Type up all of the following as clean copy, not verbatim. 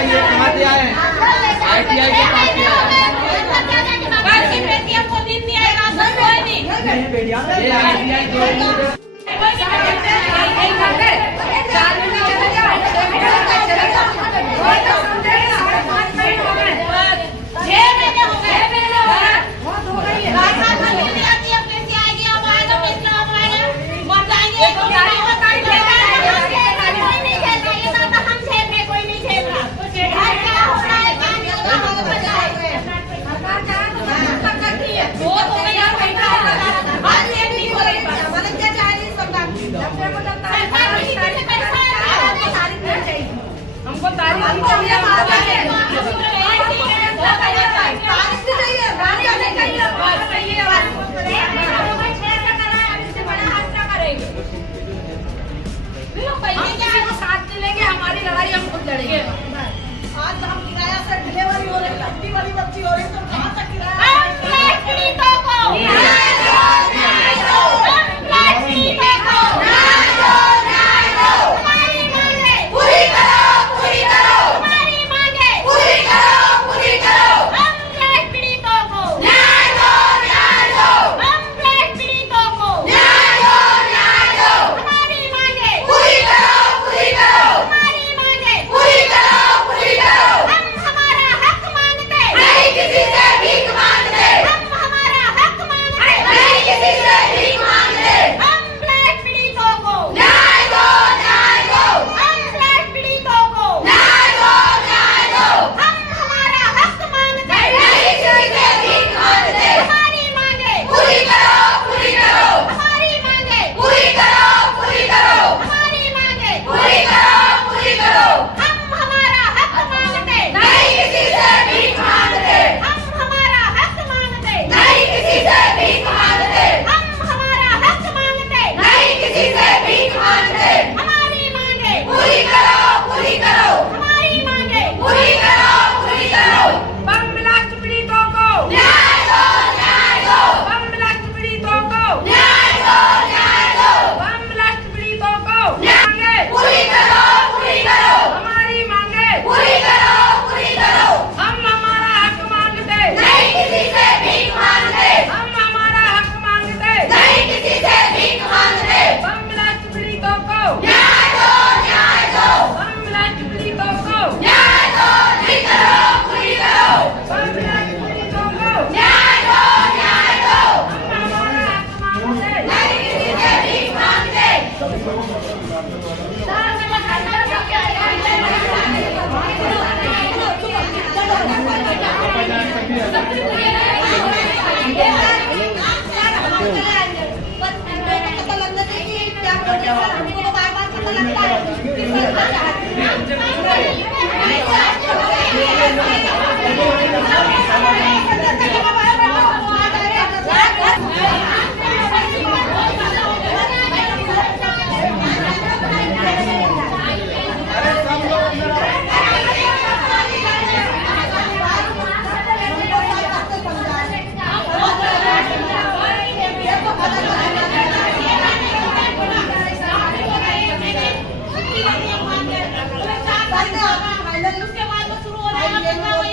ये कहाँ दिया है? ITI के पास दिया है। ये ITI जो हमारी लड़ाई हम खुद लड़ेंगे। आज हम किराया से डिलीवरी हो रही, लट्टी वाली बच्ची हो रही, तो कहाँ तक किराया? उसके बाद शुरू हो जाएगा।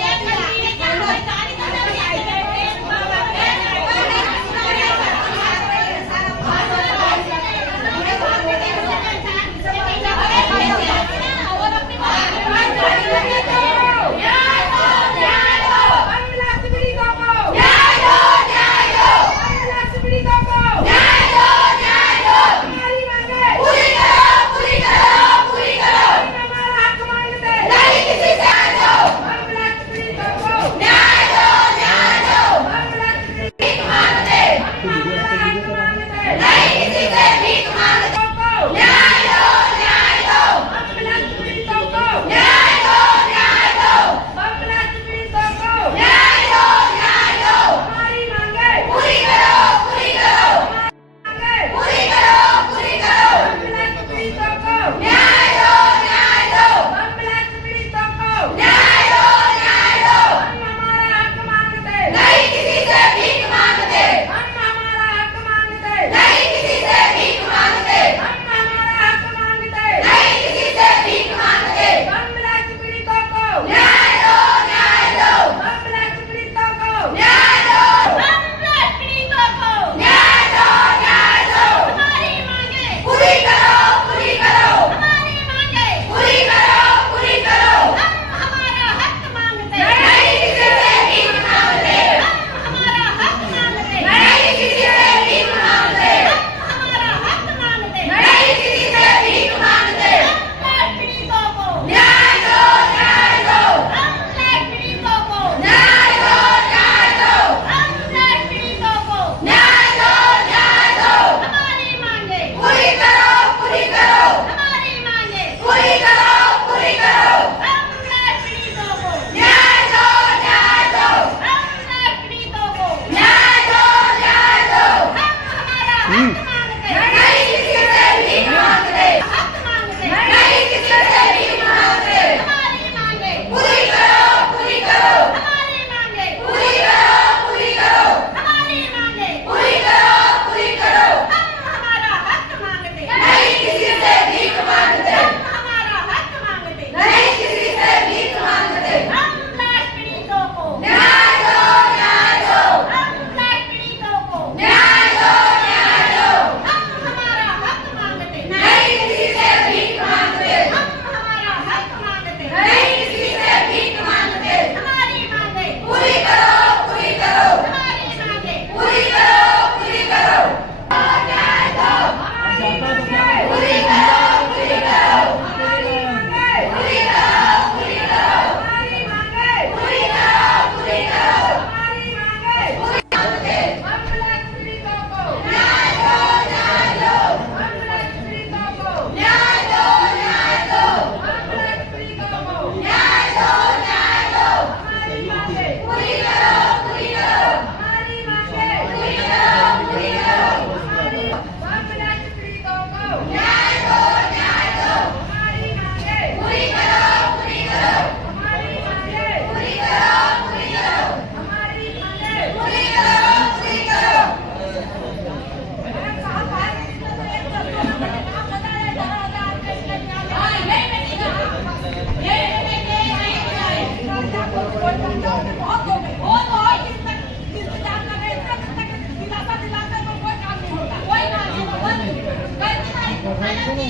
आएंगे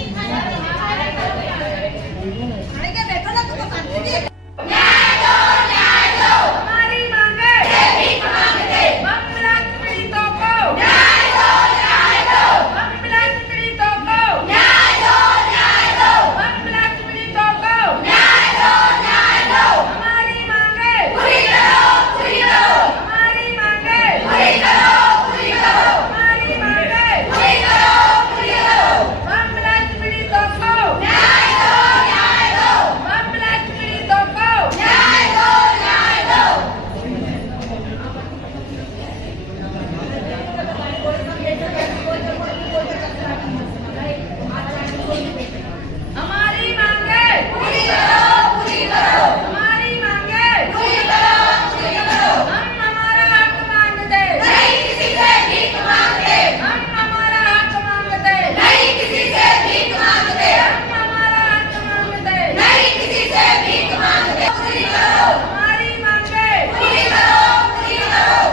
बैठो ना तुमको शांति दी न्याय दो हमारी मांगे भीख मांगते बमलात पीड़ितों को न्याय दो बमलात पीड़ितों को न्याय दो बमलात पीड़ितों को न्याय दो हमारी मांगे पूरी करो हमारी मांगे पूरी करो हमारी मांगे पूरी करो बमलात पीड़ितों को न्याय दो बमलात पीड़ितों को न्याय दो हमारी मांगे पूरी करो हमारी मांगे पूरी करो हम हमारा हक मांगते नहीं किसी से भीख मांगते हम हमारा हक मांगते नहीं किसी से भीख मांगते हम हमारा हक मांगते नहीं किसी से भीख मांगते पूरी करो हमारी मांगे पूरी करो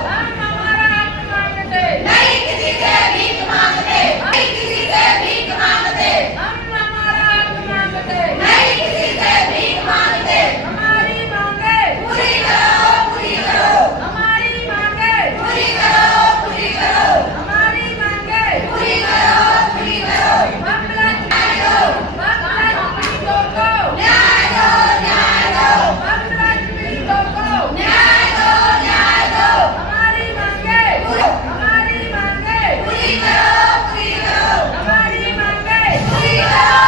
हम हमारा हक मांगते नहीं किसी से भीख मांगते नहीं किसी से भीख मांगते हम हमारा हक मांगते नहीं किसी से भीख मांगते हमारी मांगे पूरी करो हमारी मांगे पूरी करो हमारी मांगे पूरी करो बमलात पीड़ितों को न्याय दो बमलात पीड़ितों को न्याय दो हमारी मांगे पूरी करो हमारी मांगे पूरी करो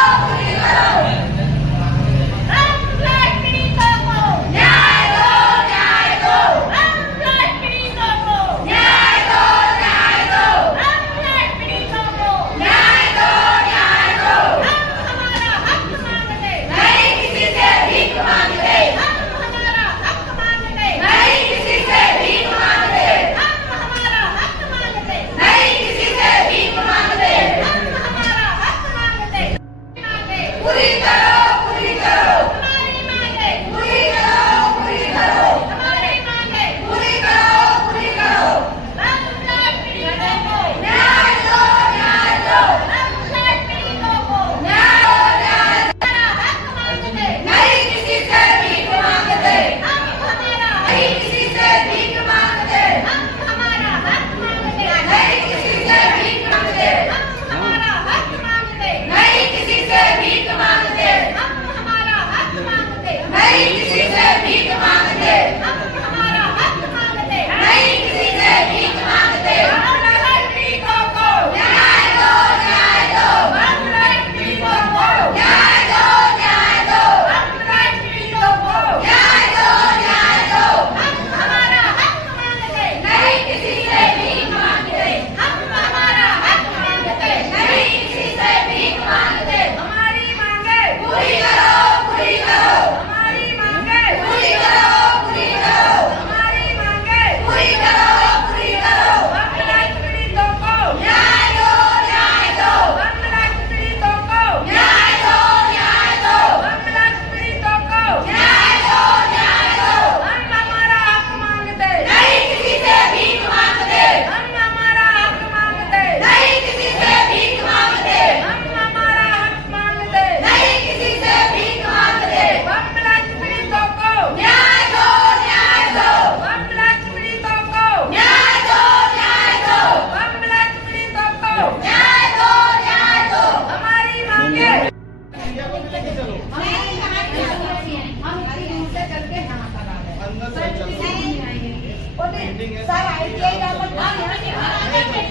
बमलात पीड़ितों को न्याय दो बमलात पीड़ितों को न्याय दो बमलात पीड़ितों को न्याय दो हम हमारा हक मांगते नहीं किसी से भीख मांगते हम हमारा हक मांगते नहीं किसी से भीख मांगते हम हमारा हक मांगते नहीं किसी से भीख मांगते हम हमारा हक मांगते मांगे पूरी करो हमारी मांगे पूरी करो हमारी मांगे पूरी करो बमलात पीड़ितों को न्याय दो बमलात पीड़ितों को न्याय दो हमारा हक मांगते नहीं किसी से भीख मांगते हम हमारा नहीं किसी से भीख मांगते हम हमारा हक मांगते नहीं किसी से भीख मांगते हम हमारा हक मांगते नहीं किसी से भीख मांगते हम हमारा हक मांगते नहीं किसी से भीख मांगते हम हमारा हक मांगते नहीं किसी से भीख मांगते बमलात पीड़ितों को न्याय दो बमलात पीड़ितों को न्याय दो बमलात पीड़ितों को न्याय दो हम हमारा हक मांगते नहीं किसी से भीख मांगते हम हमारा हक मांगते नहीं किसी से भीख मांगते हमारी मांगे पूरी करो हमारी मांगे पूरी करो हमारी मांगे पूरी करो बमलात पीड़ितों को न्याय दो बमलात पीड़ितों को न्याय दो बमलात पीड़ितों को न्याय दो हम हमारा हक मांगते नहीं किसी से भीख मांगते हम हमारा हक मांगते नहीं किसी से भीख मांगते हम हमारा हक मांगते नहीं किसी से भीख मांगते बमलात पीड़ितों को न्याय दो बमलात पीड़ितों को न्याय दो बमलात पीड़ितों को न्याय दो हमारी मांगे सर ITI का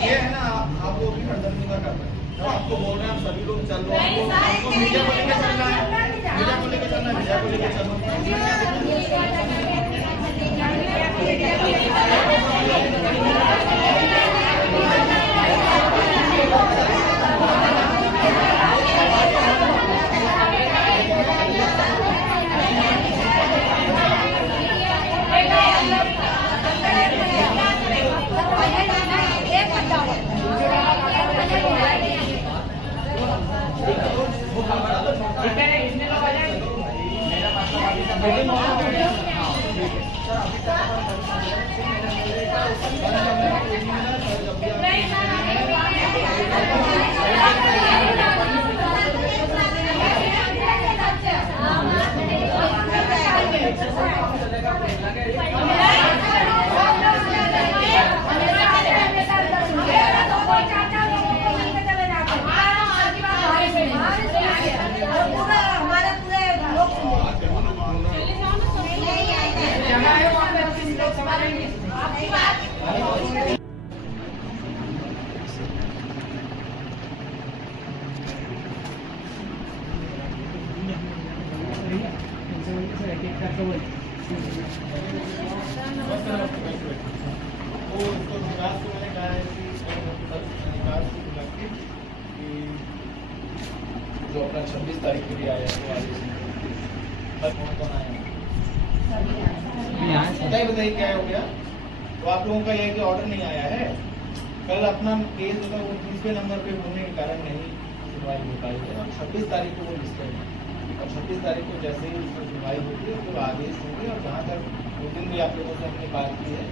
ये है ना आप वो भी प्रदर्शन का करना है आपको बोल रहे हैं आप सभी लोग चल रहे हो आपको मीडिया को लेकर चलना है मीडिया को लेकर चलना है मीडिया को लेकर चलना वो उसको विकास को मैंने कहा है कि विकास को बुला के कि जो अपना 26 तारीख के लिए आया है आदेश कौन कौन आया बताइए क्या हो गया। तो आप लोगों का यह कि ऑर्डर नहीं आया है, कल अपना केस होगा वो 30वें नंबर पे होने के कारण नहीं सुनवाई हो पाई है। और 26 तारीख को वो लिस्टेड है और 26 तारीख को जैसे ही उसमें सुनवाई होगी तो आदेश होंगे। और जहाँ तक उस दिन भी आप लोगों से हमने बात की है,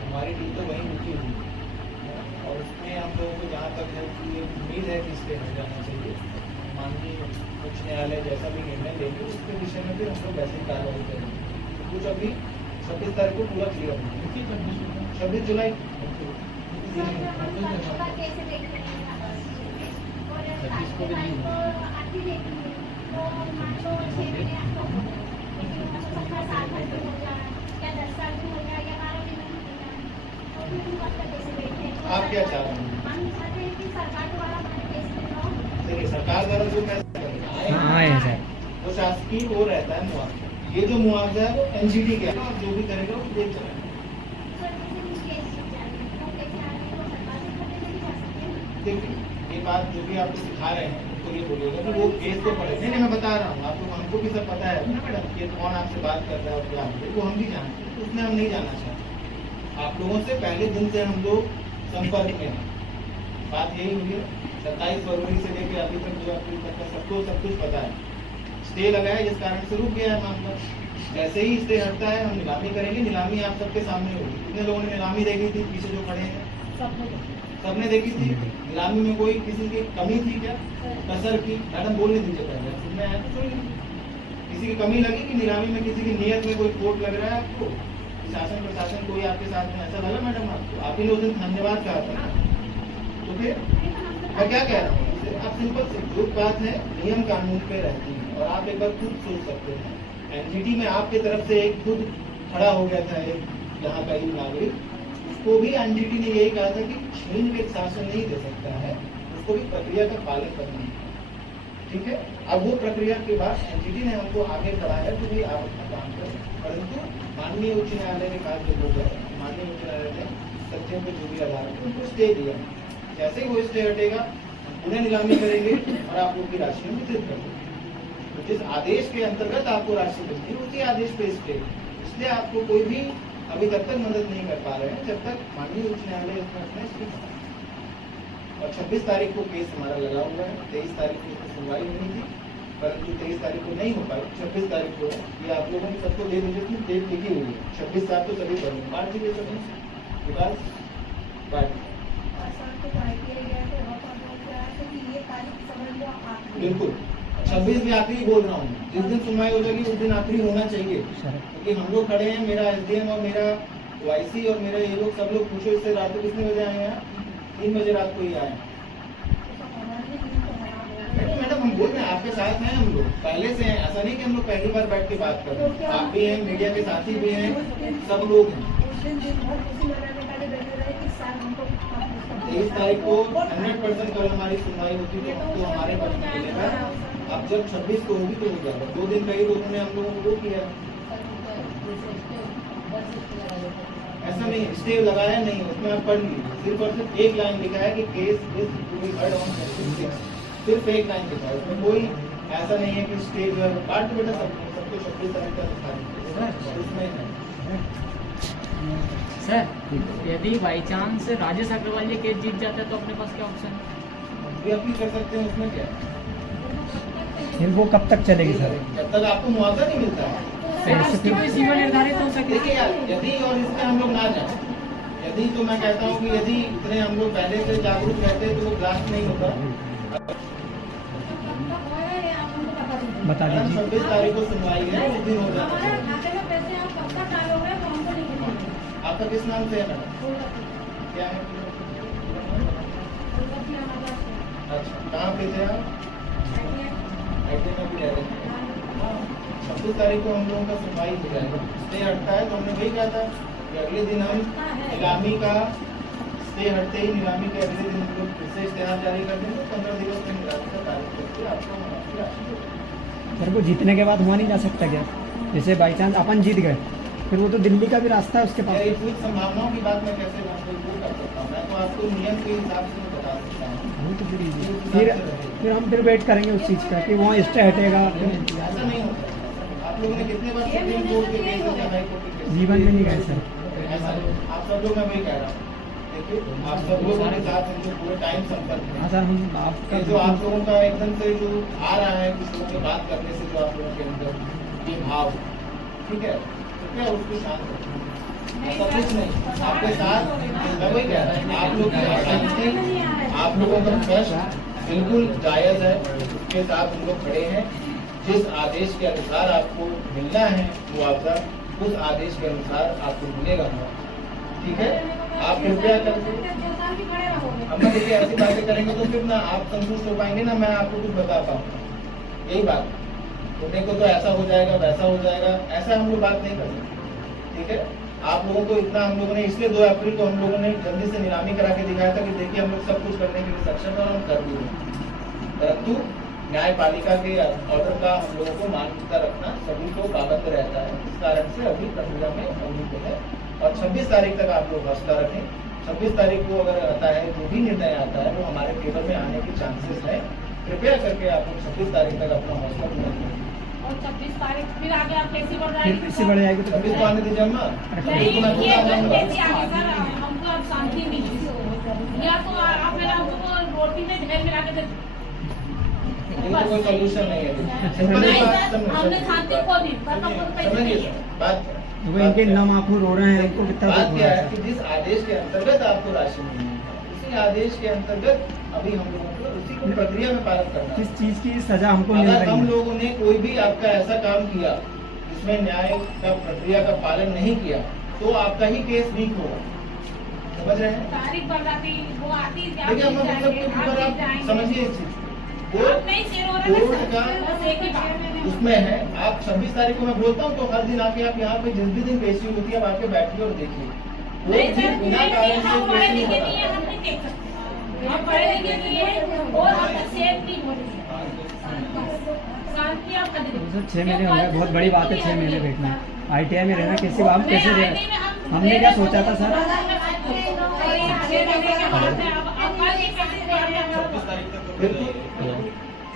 हमारी टीम तो वहीं रुकी हुई है और उसमें हम लोगों को जहाँ तक है कि ये उम्मीद है कि स्टे हो जाना चाहिए। माननीय उच्च न्यायालय जैसा भी निर्णय लेंगे उसके विषय में फिर हम लोग वैसे ही कार्रवाई करेंगे। कुछ अभी 26 तारीख को पूरा क्लियर होगा। 26 जुलाई आप क्या चाह रहे हैं? देखिए सरकार द्वारा जो पैसा वो शासकीय वो रहता है मुआवजा। ये जो मुआवजा है वो एनजीटी के है और जो भी करेगा वो देख चलेगा। देखिए ये बात जो भी आपको सिखा रहे हैं तो ये बोलेगा कि वो केस तो पढ़े नहीं। मैं बता रहा हूँ आप लोग, हमको भी सब पता है ना मैडम कि कौन आपसे बात कर रहा है और क्या वो हम भी जानते हैं, उसमें हम नहीं जाना चाहते। आप लोगों से पहले दिन से हम लोग संपर्क में हैं। बात यही हुई है 27 फरवरी से लेकर अभी तक जो अप्रैल तक सबको सब कुछ पता है। स्टे लगाया जिस कारण से रुक गया है मामला। जैसे ही स्टे हटता है हम नीलामी करेंगे। नीलामी आप सबके सामने होगी। कितने लोगों ने नीलामी देखी थी? पीछे जो खड़े हैं सबने देखी थी। नीलामी में कोई किसी की कमी थी क्या? कसर की? मैडम बोलने दीजिए पहले, सुनने आया तो सुनिए। किसी की कमी लगी कि नीलामी में किसी की नियत में कोई खोट लग रहा है आपको? शासन प्रशासन कोई आपके साथ में ऐसा लगा मैडम आपको? आप ही ने उस दिन धन्यवाद कहा था ना। तो फिर मैं क्या कह रहा हूँ, आप सिंपल से जो बात है नियम कानून पे रहती है। और आप एक बार खुद सोच सकते हैं एनजीटी में आपके तरफ से एक खुद खड़ा हो गया था एक यहाँ का ही नागरिक, उसको भी एनजीटी ने यही कहा था कि छीन के शासन नहीं दे सकता है, उसको भी प्रक्रिया का पालन करना है। ठीक है, अब वो प्रक्रिया के बाद एनजीटी ने हमको आगे बढ़ाया कि भाई आप अपना काम करें। परंतु माननीय उच्च न्यायालय के पास जो लोग हैं, माननीय उच्च न्यायालय ने तथ्यों पर जो भी अदालत है उनको स्टे दिया। जैसे ही वो स्टे हटेगा पुनः नीलामी करेंगे और आप लोग की राशि में वितरित कर देंगे। तो जिस आदेश के अंतर्गत आपको राशि मिलती है उसी आदेश पे स्टे। इसलिए आपको कोई भी अभी तक मदद नहीं कर पा रहे हैं जब तक माननीय उच्च न्यायालय इसमें अपना स्टे। और 26 तारीख को केस हमारा लगा हुआ है। 23 तारीख को इसकी सुनवाई होनी थी परंतु 23 तारीख को नहीं हो पाई। 26 तारीख को ये आप लोगों ने सबको दे दीजिए, इसमें डेट लिखी हुई है 26/7 तो सभी पढ़ेंगे। बांट दीजिए सभी विकास बांट। बिल्कुल 26 भी आखिरी बोल रहा हूँ। जिस दिन सुनवाई हो जाएगी उस दिन आखिरी होना चाहिए क्योंकि हम लोग खड़े हैं। मेरा एसडीएम और मेरा वाईसी और मेरा ये लोग सब लोग पूछो इससे रात को कितने बजे आए हैं? 3 बजे रात को ही आए। मैडम हम बोल रहे हैं आपके साथ हैं, हम लोग पहले से हैं। ऐसा नहीं कि हम लोग पहली बार बैठ के बात कर रहे हैं। आप भी हैं, मीडिया के साथी भी हैं, सब लोग हैं। 23 तारीख को 100% कल हमारी सुनवाई होती है तो हमारे पक्ष में मिलेगा। अब जब 26 को होगी तो हो जाएगा। 2 दिन पहले उन्होंने हम लोगों को वो किया, ऐसा नहीं स्टे लगाया नहीं। उसमें आप पढ़ लीजिए, सिर्फ और सिर्फ एक लाइन लिखा है कि case is to be heard on 26। सिर्फ एक लाइन लिखा है, उसमें कोई ऐसा नहीं है कि स्टे जो है काट बेटा सबको 26 तारीख का उसमें है। सर यदि बाई चांस राजेश अग्रवाल ये केस जीत जाता है तो अपने पास क्या ऑप्शन है? भी अपील कर सकते हैं, उसमें क्या है? वो कब तक चलेगी सर? जब तक आपको मुआवजा नहीं मिलता है। इसकी कोई सीमा निर्धारित हो सकती देखिए यार, यदि और इसमें हम लोग ना जाए, यदि तो मैं कहता हूँ कि यदि इतने हम लोग पहले से जागरूक रहते तो वो ब्लास्ट नहीं होता। बता दीजिए 26 तारीख को सुनवाई है, उस दिन हो जाना चाहिए। आपका किस नाम से है मैडम? क्या है? अच्छा, कहाँ पे थे आप? आईटी में भी रह रहे थे। 26 तारीख को हम लोगों का सुनवाई हो जाएगा। स्टे हटता है तो हमने वही कहा था कि अगले दिन हम नीलामी का स्टे हटते ही नीलामी के अगले दिन हम लोग फिर से इश्तेहार जारी कर देंगे। 15 दिवस में नीलामी का तारीख करके आपको सर को जीतने के बाद हुआ नहीं जा सकता क्या? जैसे बाई चांस अपन जीत गए, फिर वो तो दिल्ली का भी रास्ता है उसके पास। ये कुछ संभावनाओं की बात मैं कैसे आपको वो कर सकता हूँ? मैं तो आपको नियम के हिसाब से बता सकता हूँ। वो तो फिर फिर हम फिर वेट करेंगे उस चीज़ का कि वहाँ स्टे हटेगा। ऐसा नहीं होता है। आप लोगों ने कितने बार सुप्रीम कोर्ट के केस या हाई कोर्ट के केस जीवन में नहीं गए सर। ऐसा नहीं। आप सब लोग, मैं वही कह रहा हूँ, देखिए आप सब लोग मेरे साथ हैं जो पूरे टाइम संपर्क में हाँ हैं। सर, हम आपका जो आप लोगों का एकदम से जो आ रहा है कुछ लोगों से बात करने से, जो आप लोगों के अंदर ये भाव, ठीक है, तो क्या उसको शांत रखें। ऐसा कुछ नहीं, आपके साथ मैं वही कह रहा हूँ, आप लोग की आसानी, आप लोगों का कष्ट बिल्कुल जायज़ है, उसके साथ हम लोग खड़े हैं। जिस आदेश के अनुसार आपको मिलना है मुआवजा, उस आदेश के अनुसार आपको मिलेगा मुआवजा, ठीक है। आप कृपया करके, अब मैं देखिए ऐसी बातें करेंगे तो फिर ना आप संतुष्ट हो पाएंगे ना मैं आपको कुछ बता पाऊंगा। यही बात, तो देखो तो ऐसा हो जाएगा वैसा हो जाएगा, ऐसा हम लोग बात नहीं कर सकते, ठीक है। आप लोगों को इतना हम लोगों ने, इसलिए 2 अप्रैल को हम लोगों ने जल्दी से नीलामी करा के दिखाया था कि देखिए हम लोग सब कुछ करने के लिए सक्षम है और हम कर भी रहे। परंतु न्यायपालिका के ऑर्डर का हम लोगों को मान्यता रखना सभी को पाबंद रहता है। इस कारण से अभी प्रक्रिया में अवरुद्ध है और 26 तारीख तक आप लोग हौसला रखें। 26 तारीख को अगर आता है, जो भी निर्णय आता है वो हमारे फेवर में आने के चांसेस है। कृपया करके आप लोग 26 तारीख तक अपना हौसला पूरा करें। और 26 तारीख फिर आगे आप कैसी बढ़ फिर कैसे बढ़ जाएगी तो 26 को आने दीजिए अम्मा। नहीं, ये कैसे आगे सर, हमको अब शांति मिली, या तो आप मेरा हमको रोटी में ढेर मिला के दे। ये तो कोई सॉल्यूशन नहीं है। सिंपल नहीं बात सर, हमने शांति को दी, पर हमको पैसे समझिए नहीं। बात, वो इनके नाम आपको रो रहे हैं, इनको कितना बात दुख क्या हो रहा है है। कि जिस आदेश के अंतर्गत आपको राशि मिलनी है, उसी आदेश के अंतर्गत अभी हम लोगों को उसी को प्रक्रिया में पालन करना है। किस चीज़ की सजा हमको मिल अगर रही हम है। लोगों ने कोई भी आपका ऐसा काम किया जिसमें न्याय का प्रक्रिया का पालन नहीं किया, तो आपका ही केस वीक होगा। समझ रहे हैं? तारीख बढ़ाती, वो आती देखिए हम लोग सब के ऊपर आप समझिए इस चीज को। आप नहीं शेर हो रहे कोर्ट का बस एक ही बात। उसमें है, आप 26 तारीख को मैं बोलता हूँ तो हर दिन आके आप यहाँ पे जिस भी दिन पेशी होती है आप आके बैठिए और देखिए। कोई नहीं भी सर, बिना कारण से हम पढ़े पेशी नहीं लिखे होता। नहीं है, हम नहीं देख सकते। हम पढ़े लिखे नहीं है और हम सेफ नहीं हो रही है। शांति आप कर दीजिए। सर 6 महीने हो गए, बहुत बड़ी बात है 6 महीने बैठना। ITI में रहना कैसी बात, हम कैसे रहे, हमने क्या सोचा था सर। 26 तारीख तक तो बिल्कुल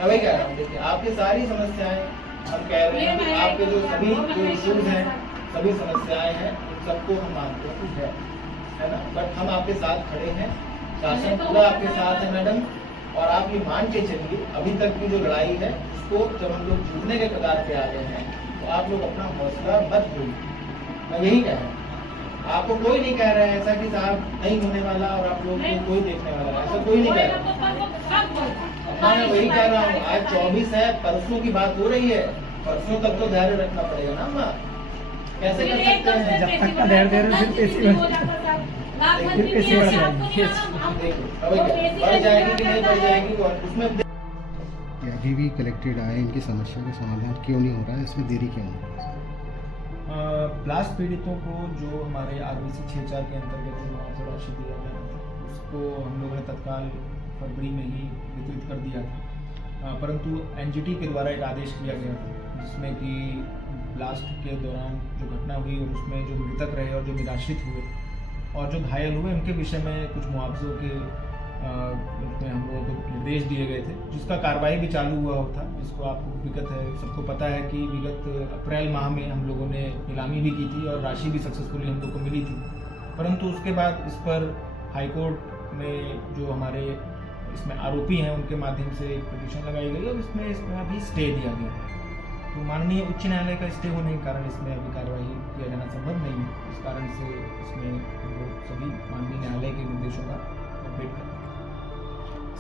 मैं वही कह रहा हूँ। देखिए आपकी सारी समस्याएं हम कह रहे हैं कि आपके जो सभी जो इश्यूज हैं, सभी समस्याएं हैं, उन सबको हम मानते हैं, है ना। बट हम आपके साथ खड़े हैं, शासन पूरा आपके साथ है मैडम। और आप ये मान के चलिए अभी तक की जो लड़ाई है उसको जब हम लोग जीतने के कगार पे आ गए हैं, तो आप लोग अपना हौसला मत भूलिए। मैं यही कह रहा हूँ, आपको कोई नहीं कह रहा है ऐसा कि साहब नहीं होने वाला और आप लोग को कोई देखने वाला है, ऐसा कोई नहीं कह रहा। अम्मा मैं वही कह रहा हूँ, आज 24 है, परसों की बात हो रही है, परसों तक तो धैर्य रखना पड़ेगा ना अम्मा। कैसे कर सकते हैं? जब तक का धैर्य दे रहे हो, फिर पैसे बढ़ जाएंगे। देखो अब बढ़ जाएगी कि नहीं बढ़ जाएगी वो उसमें अभी भी कलेक्टेड आए, इनकी समस्या का समाधान क्यों नहीं हो रहा है, इसमें देरी क्यों हो रही है? ब्लास्ट पीड़ितों को जो हमारे RBC 64 के अंतर्गत मुआवजा राशि दिया जाना था, उसको हम लोगों ने तत्काल फरवरी में ही वितरित कर दिया था। परंतु NGT के द्वारा एक आदेश किया गया था जिसमें कि ब्लास्ट के दौरान जो घटना हुई और उसमें जो मृतक रहे और जो निराश्रित हुए और जो घायल हुए उनके विषय में कुछ मुआवजों के उसमें हम लोगों को निर्देश दिए गए थे, जिसका कार्रवाई भी चालू हुआ था। जिसको आपको विगत है, सबको पता है कि विगत अप्रैल माह में हम लोगों ने नीलामी भी की थी और राशि भी सक्सेसफुली हम लोग को मिली थी। परंतु उसके बाद इस पर हाईकोर्ट में जो हमारे इसमें आरोपी हैं उनके माध्यम से एक पिटीशन लगाई गई और इसमें अभी स्टे दिया गया। तो माननीय उच्च न्यायालय का स्टे होने के कारण इसमें अभी कार्रवाई किया जाना संभव नहीं है। इस कारण से इसमें हम लोग सभी माननीय न्यायालय के निर्देशों का वेट कर रहे हैं।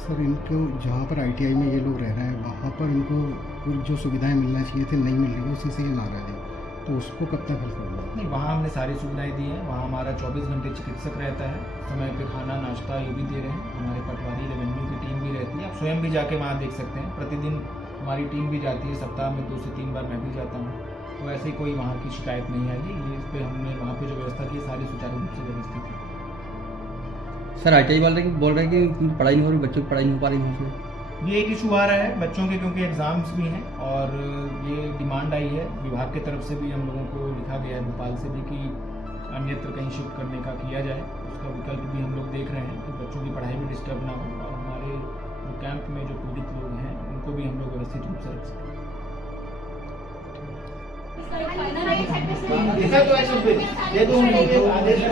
सर इनको जहाँ पर ITI में ये लोग रह रहे हैं वहाँ पर इनको पूरी जो सुविधाएं मिलना चाहिए थे नहीं मिल रही, उसी से ये नाराज है, तो उसको कब तक हल करना? नहीं, वहाँ हमने सारी सुविधाएं दी हैं। वहाँ हमारा 24 घंटे चिकित्सक रहता है, समय पे खाना नाश्ता ये भी दे रहे हैं। हमारे पटवारी रेवेन्यू की टीम भी रहती है, आप स्वयं भी जाके वहाँ देख सकते हैं। प्रतिदिन हमारी टीम भी जाती है, सप्ताह में 2 से 3 बार मैं भी जाता हूँ। तो ऐसे कोई वहाँ की शिकायत नहीं आएगी। ये इस पर हमने वहाँ पे जो व्यवस्था की सारी सुचारू रूप से व्यवस्थित है। सर ITI वाले बोल रहे हैं कि पढ़ाई नहीं हो रही, बच्चों की पढ़ाई नहीं हो पा रही वहाँ से। ये एक इशू आ रहा है बच्चों के, क्योंकि एग्ज़ाम्स भी हैं और ये डिमांड आई है विभाग की तरफ से भी, हम लोगों को लिखा गया है भोपाल से भी कि अन्यत्र कहीं शिफ्ट करने का किया जाए। उसका विकल्प भी हम लोग देख रहे हैं कि बच्चों की पढ़ाई भी डिस्टर्ब ना हो और हमारे जो कैंप में जो पीड़ित लोग हैं उनको भी हम लोग व्यवस्थित रूप से रख सकें। ऐसा तो है सब पे ये तो हम लोग आदेश का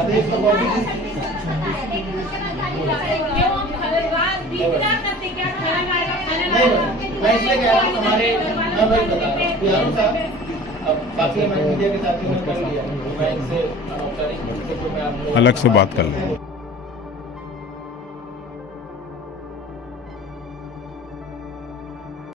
आदेश का कॉपी मैं इसलिए कह रहा हूँ हमारे, मैं वही बता रहा हूँ यार साहब, अब बाकी हमारे मीडिया के साथियों ने कर लिया, मैं इनसे औपचारिक रूप से जो मैं आप लोग अलग से बात कर लें।